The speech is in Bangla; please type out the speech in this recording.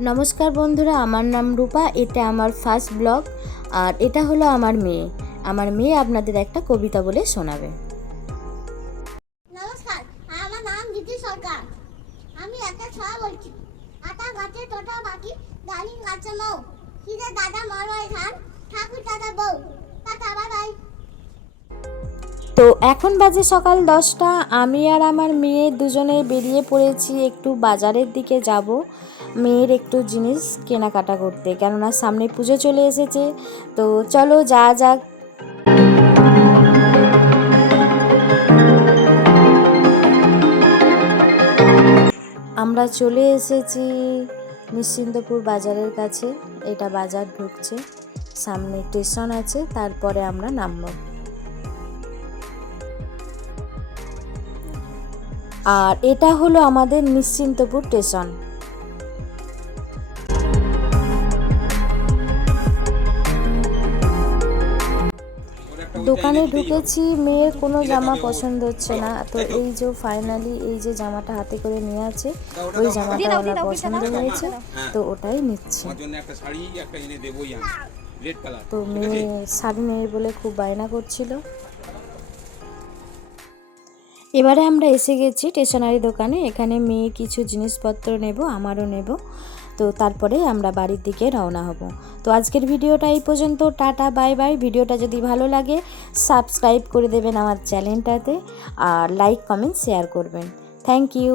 নমস্কার বন্ধুরা, আমার নাম রূপা। এটা আমার ফার্স্ট ব্লগ। আর এটা হলো আমার মেয়ে আপনাদের একটা কবিতা বলে শোনাবে। নমস্কার, আমার নাম গীতি সরকার। আমি একটা ছড়া বলছি। আটা গাছে টোটা বাকি, ডালিম গাছে মৌ, হিরে দাদা মরয় ধান, ঠাকুর দাদা বউ। Tata, bye by. তো এখন বাজে সকাল 10টা। আমি আর আমার মেয়ে দুজনে বেরিয়ে পড়েছি একটু বাজারের দিকে যাব, মেয়ের একটু জিনিস কেনাকাটা করতে, কেননা সামনে পুজো চলে এসেছে। তো চলো যা যাক। আমরা চলে এসেছি নিশ্চিন্তপুর বাজারের কাছে। এটা বাজার ঢুকছে, সামনে স্টেশন আছে, তারপরে আমরা নামব। আর এটা হলো আমাদের নিশ্চিন্তপুর স্টেশন। দোকানে ঢুকেছি, মেয়ের কোনো জামা পছন্দ হচ্ছে না। তো এই যে ফাইনালি এই যে জামাটা হাতে করে নিয়ে আছে, ওই জামাটা ওনার পছন্দ হয়েছে, তো ওটাই নিচ্ছে। তো মেয়ে শাড়ি নেই বলে খুব বায়না করছিল। এবারে আমরা এসে গেছি স্টেশনারি দোকানে। এখানে মেয়ে কিছু জিনিসপত্র নেব, আমারও নেব। তো তারপরে আমরা বাড়ির দিকে রওনা হব। তো আজকের ভিডিওটা এই পর্যন্ত। Tata, bye bye. ভিডিওটা যদি ভালো লাগে সাবস্ক্রাইব করে দেবেন আমার চ্যানেলটাতে, আর লাইক কমেন্ট শেয়ার করবেন। Thank you.